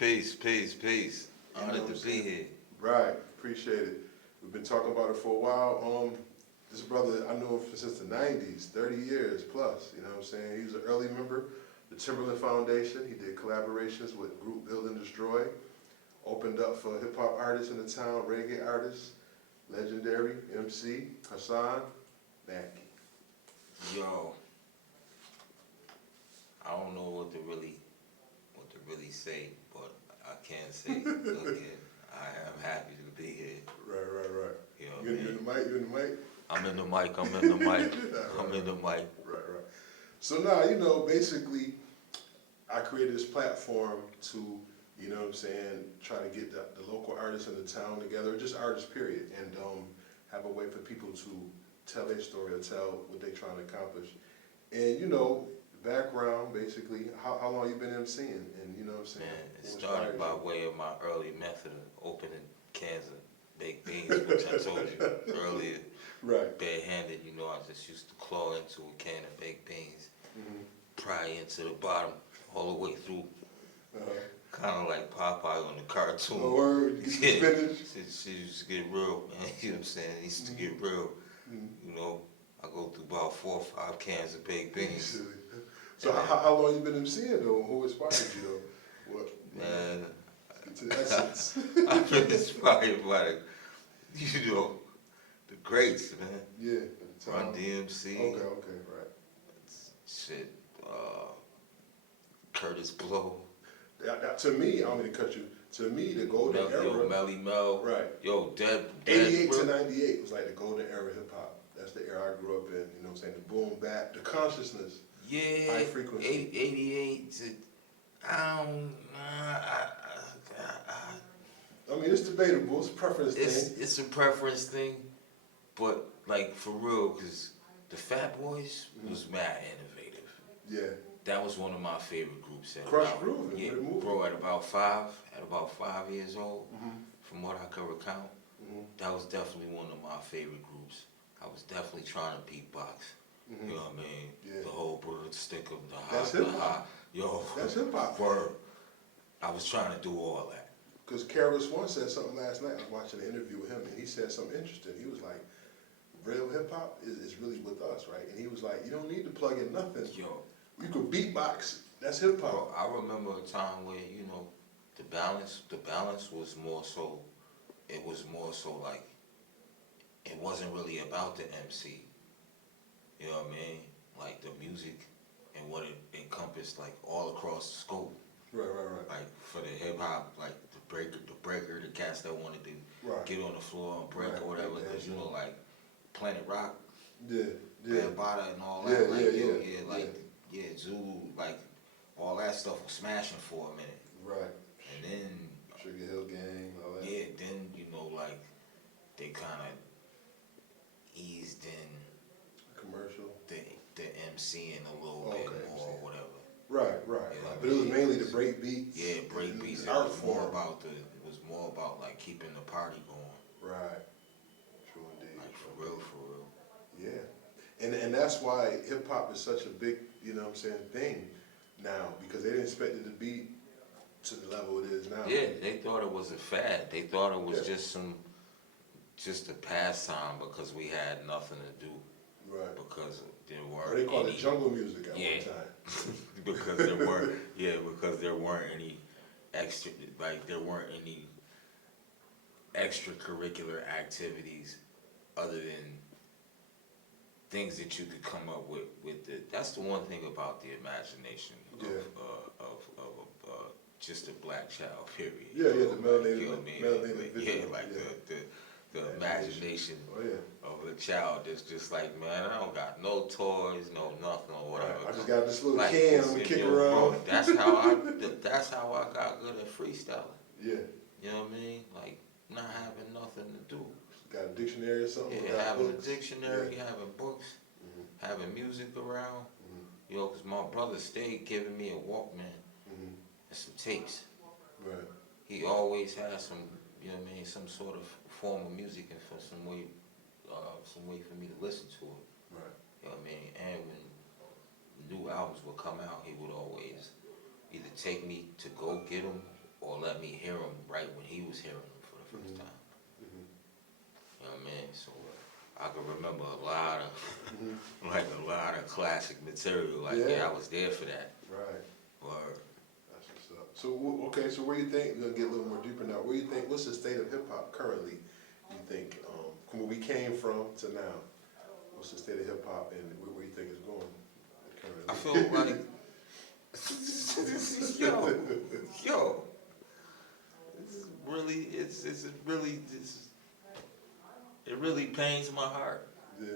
Peace, peace, peace. Honored to be here. Right, appreciate it. We've been talking about it for a while. This brother, I knew him since the 90s, 30 years plus, you know what I'm saying? He was an early member of the Timberland Foundation. He did collaborations with Group Build and Destroy, opened up for hip-hop artists in the town, reggae artists, legendary Emcee, Hassan, Mackey. Yo, I don't know what to really say, but I can say again, I am happy to be here. Right. You know You in the mic? You in the mic? I'm in the mic. I'm in the mic. Right. So now, you know, basically, I created this platform to, you know what I'm saying, try to get the local artists in the town together, just artists, period, and have a way for people to tell their story or tell what they're trying to accomplish. And, you know, background, basically, how long you been emceeing, and you know what I'm saying? Man, it started by way of my early method of opening cans of baked beans, which I told you earlier. Right. Barehanded, you know, I just used to claw into a can of baked beans, pry into the bottom, all the way through. Kind of like Popeye on the cartoon. Oh, word, you get the spinach. She used to get real, man. You know what I'm saying? It used to get real. You know, I go through about 4 or 5 cans of baked beans. So how long you been emceeing though? Who inspired you though? What? Man, Get to the essence. I've been inspired by the greats, man. Yeah. Run DMC. Okay, right. Shit, Curtis Blow. To me, I don't mean to cut you. To me, the golden era. Yo, Melly Mel. Right. Yo, Dead. 88 to 98 was like the golden era of hip hop. That's the era I grew up in. You know what I'm saying? The boom bap, the consciousness. Yeah. High frequency. 88 to. I mean, it's debatable. It's a preference thing. It's a preference thing, but like for real, because the Fat Boys was mad innovative. Yeah. That was one of my favorite groups. Crush Groove. Yeah, bro. At about 5 years old, from what I can recount, that was definitely one of my favorite groups. I was definitely trying to beatbox. You know what I mean? Yeah. The whole bird stick of the high. That's hip-hop. Yo. That's hip-hop. Word. I was trying to do all that. Because Karis One said something last night. I was watching an interview with him, and he said something interesting. He was like, real hip-hop is really with us, right? And he was like, you don't need to plug in nothing. Yo. You could beatbox. That's hip-hop. Bro, I remember a time where, you know, the balance was more so, it was more so like, it wasn't really about the MC. You know what I mean? Like the music and what it encompassed, like all across the scope. Right. Like for the hip hop, like the breaker, the cats that wanted to get on the floor and break or whatever. Because you know, like Planet Rock, Bambaataa and all that. Zulu, like all that stuff was smashing for a minute. Right. And then Sugar Hill Gang, all that. Yeah, then you know, like they kind of eased in Commercial. The MCing a little bit more or whatever. Right. Yeah, But it was mainly the break beats. Yeah, break beats. It was more about like keeping the party going. Right. True indeed. Like for real. Yeah. And that's why hip hop is such a big, you know what I'm saying, thing now, because they didn't expect it to be to the level it is now. Yeah, they thought it was a fad. They thought it was just a pastime because we had nothing to do. Right. Because there weren't. They called it jungle music at one time. because there weren't any extracurricular activities other than things that you could come up with that's the one thing about the imagination of just a black child, period. The melanated, you know what I mean? The imagination of a child that's just like, man, I don't got no toys, no nothing or whatever. I just got this little can I'm gonna kick around. Bro, that's how I got good at freestyling. Yeah. You know what I mean? Like not having nothing to do. Got a dictionary or something? Yeah, having a dictionary, having books, having music around. You know, because my brother stayed giving me a Walkman and some tapes. Right. He always had some, you know what I mean, some sort of form of music and for some way for me to listen to it. Right. You know what I mean? And when new albums would come out, he would always either take me to go get them or let me hear him right when he was hearing them for the first Mhm. time. Mhm. You know what I mean? So I can remember a lot of, Mhm. like a lot of classic material. Like, Yeah. yeah, I was there for that. Right. Or That's what's up. So, okay, so where you think, we're gonna get a little more deeper now, where you think, what's the state of hip hop currently, you think, from where we came from to now? What's the state of hip hop and where you think it's going currently? I feel like, yo, it's really, it really pains my heart. Yeah,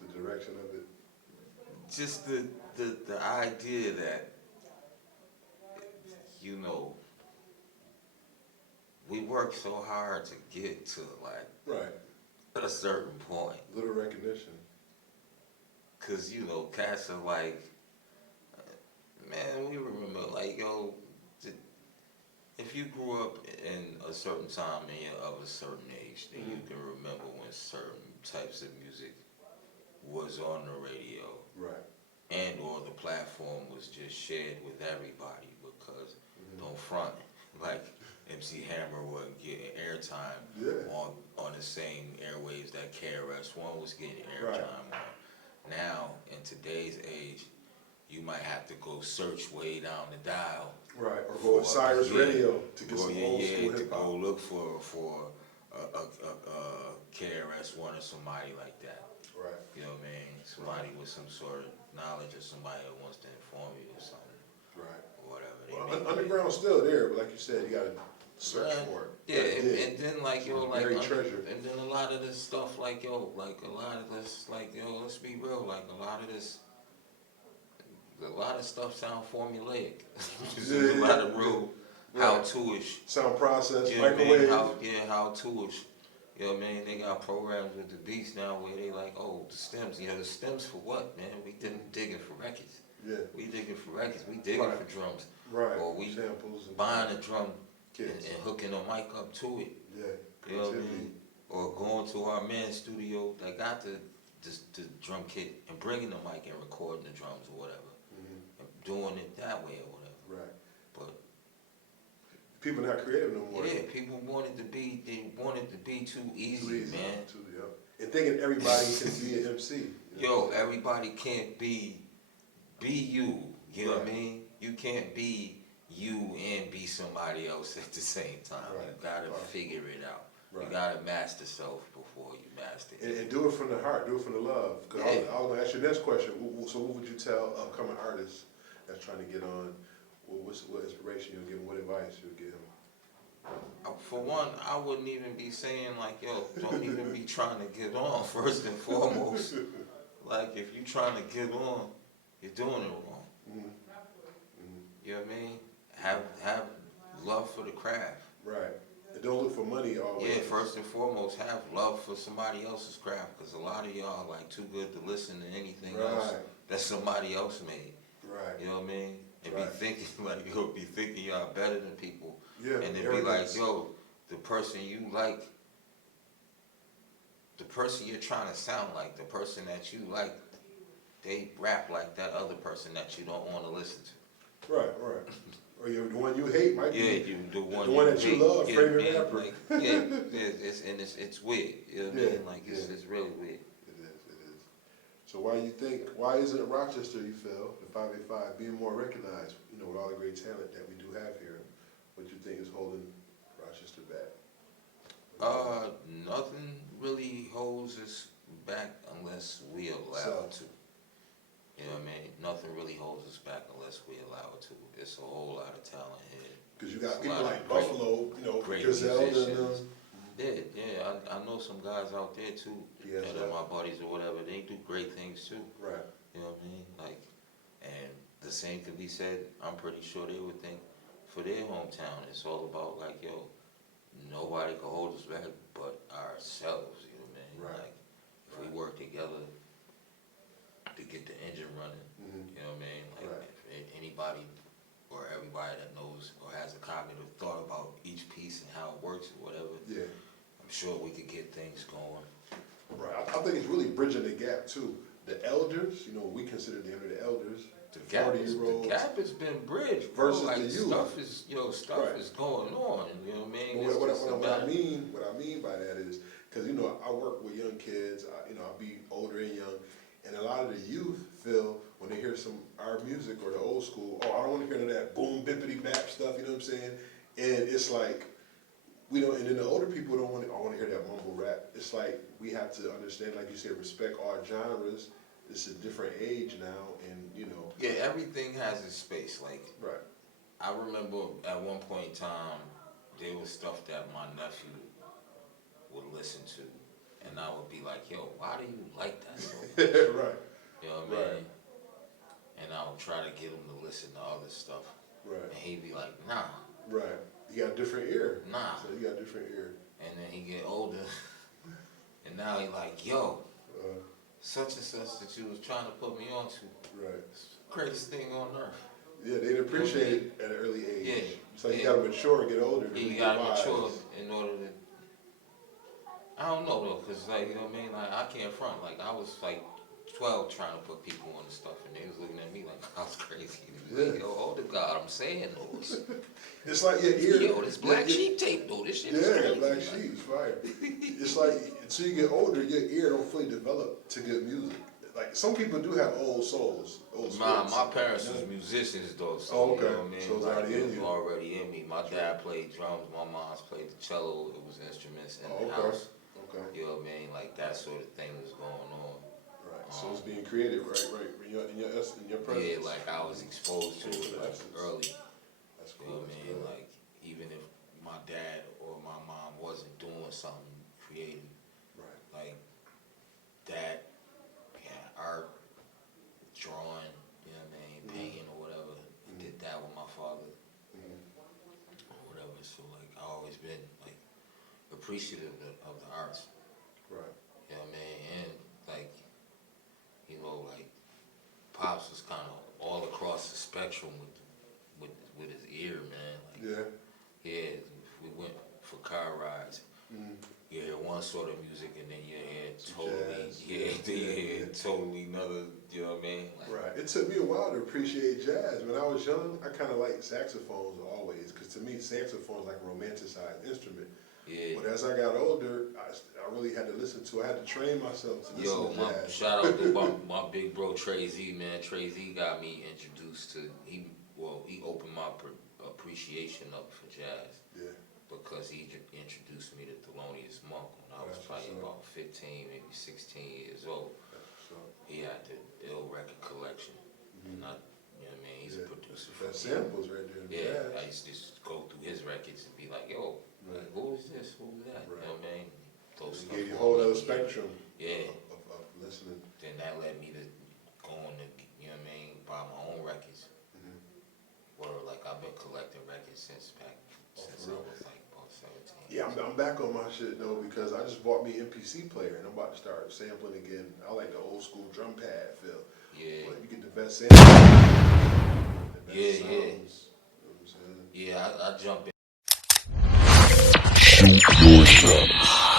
the direction of it. Just the idea that, you know, we work so hard to get to like Right, a certain point. little recognition. Cause you know, cats are like, man, we remember like, yo, if you grew up in a certain time and you're of a certain age, then you can remember when certain types of music was on the radio. Right. And or the platform was just shared with everybody because don't front, like MC Hammer wasn't getting airtime Yeah. on the same airwaves that KRS-One was getting Right. airtime on. Now, in today's age, you might have to go search way down the dial. Right, or go to Cyrus Radio to get Go, some yeah, old yeah, school to hip go hop. look for a KRS-One or somebody like that. Right. You know what I mean? Somebody with some sort of knowledge or somebody that wants to inform you or something. Right. Or whatever. Well, underground's still there, but like you said, you gotta search for it. Yeah, and then like, yo, like, Buried treasure. and then a lot of this stuff, like, yo, like a lot of this, like, yo, let's be real, like a lot of stuff sound formulaic. There's a lot of real how-to-ish. Sound process, You know what I microwave. mean? How-to-ish. You know what I mean? They got programs with the beats now where they like, oh, the stems. You know, the stems for what, man? We didn't digging for records. Yeah. We digging for records. We digging Right. for drums. Right. Or we samples and buying a drum and kits. hooking a mic up to it. Yeah. You know what I Creativity. mean? Or going to our man's studio that got the drum kit and bringing the mic and recording the drums or whatever. And doing it that way or whatever. Right. But People not creative no more. yeah, people wanted to be too easy, Too easy. man. And thinking everybody can be an MC. You know? Yo, everybody can't be you. You know what I Right. mean? You can't be you and be somebody else at the same time. Right. You gotta Right. figure it out. Right. You gotta master self before you master it. And do it from the heart, do it from the love. Because Yeah. I was gonna ask you the next question. So what would you tell upcoming artists that's trying to get on? What inspiration you'll give them? What advice you'll give them? For one, I wouldn't even be saying like, yo, don't even be trying to get on first and foremost. Like, if you're trying to get on, you're doing it wrong. You know what I mean? Have love for the craft. Right. And don't look for money always. Yeah, first and foremost, have love for somebody else's craft, because a lot of y'all are like too good to listen to anything else that somebody else made. Right. You know what I mean? And Right. be thinking like, yo, be thinking y'all better than people. Yeah. And then be like, yo, the person you like, the person you're trying to sound like, the person that you like, they rap like that other person that you don't want to listen to. Right, right. Or the one you hate might Yeah, be the one that you love, yeah, favorite yeah, rapper. like, yeah, it's weird. You know what I mean? Like, it's really weird. It is. So why isn't Rochester, you feel, the 585, being more recognized, you know, with all the great talent that we do have here? What you think is holding Rochester back? Nothing really holds us back unless we allow it to. You know what I mean? Nothing really holds us back unless we allow it to. It's a whole lot of talent here. Because you got It's a people lot like of great- Buffalo, you know, great Gazelle, musicians. Yeah, I know some guys out there too. Yes, that are my buddies or whatever. They do great things too. right. You know what I mean? Like, and the same could be said, I'm pretty sure they would think for their hometown. It's all about like, yo, nobody can hold us back but ourselves, you know what I mean? Right. Like, if we work together to get the engine running, you know what I mean? Like, if anybody or everybody that knows or has a cognitive thought about each piece and how it works or whatever, Yeah. I'm sure we could get things going. Right. I think it's really bridging the gap too. The elders, you know, we consider them the elders. The gap The has been bridged, bro. versus Like the youth. stuff is, Right. is going on. You know what I mean? But what I mean by that is, because you know, I work with young kids. You know, I be older and young, and a lot of the youth feel when they hear some our music or the old school, oh, I don't want to hear none of that boom bippity bap stuff. You know what I'm saying? And it's like we don't. And then the older people don't want. I want to hear that mumble rap. It's like we have to understand, like you said, respect all genres. It's a different age now, and you know. Yeah, everything has its space. Like, Right. I remember at one point in time, there was stuff that my nephew would listen to, and I would be like, yo, why do you like that so much? Right. You know what I Right. mean? And I would try to get him to listen to other stuff. Right. And he'd be like, nah. Right. You got a different ear. Nah. So you got a different ear. And then he get older, and now he like, yo, such and such that you was trying to put me onto. Right. It's the greatest thing on earth. Yeah, they appreciate it at an early age. Yeah. It's like you gotta mature and get older. To You really gotta get wise. mature in order to. I don't know though, cause like you know what I mean. Like I can't front. Like I was like 12 trying to put people on the stuff, and they was looking at me like I was crazy. Yeah. Yo, hold the God, I'm saying those. It's like your ear. Yo, this Black Sheep tape though, this shit is Yeah, crazy. Black Sheep's fire. It's like until you get older, your ear don't fully develop to good music. Like some people do have old souls, old spirits. My parents was musicians though, so Oh, okay. you know what I mean. So it's Like, already in it was you. already in me. My dad played drums, my mom's played the cello. It was instruments in Oh, the okay. house. Okay. You know what I mean? Like that sort of thing was going on. Right. So it's being created, right. In your presence. Yeah, like I was exposed to it like early. That's You cool. know what I That's mean? good. Like even if my dad or my mom wasn't doing something creative, Right. like that, yeah, art, drawing, you know what I mean, painting or whatever. I did that with my father or whatever. So like I always been like appreciative of the arts. Right. You know what I mean? And like, you know, like Pops was kind of all across the spectrum with his ear, man. Like, Yeah. yeah, we went for car rides. Mm. You hear one sort of music and then you hear totally, Jazz. then you hear totally another, you know what I mean? Like, Right. It took me a while to appreciate jazz. When I was young, I kind of liked saxophones always, because to me, saxophone's like a romanticized instrument. yeah. But as I got older, I really had to listen to. I had to train myself to listen Yo, to my jazz. shout out to my big bro Trey Z, man. Trey Z got me introduced to he opened my appreciation up for jazz Yeah. because he introduced me to Thelonious Monk when I was That's probably what's up. about 15, maybe 16 years old. So, He had the ill record collection, and I, you know what I mean. He's yeah. a producer. That from samples right there. in Yeah, jazz. I used to just go through his records and be like, yo, Right. like, who is this? Who is that? Right. You know what I mean? Those It stuff gave you a all whole made other me- spectrum Yeah. of listening. Then that led me to go on to, you know what I mean, buy my own records. Mhm. Where like I've been collecting records since I for real? was like about 17. Yeah, I'm back on my shit though, because I just bought me an MPC player and I'm about to start sampling again. I like the old school drum pad feel. Yeah. Like, you get the best samples, the best Yeah, sounds. yeah. You know what I'm saying? Yeah, I jump in. Shoot your shot.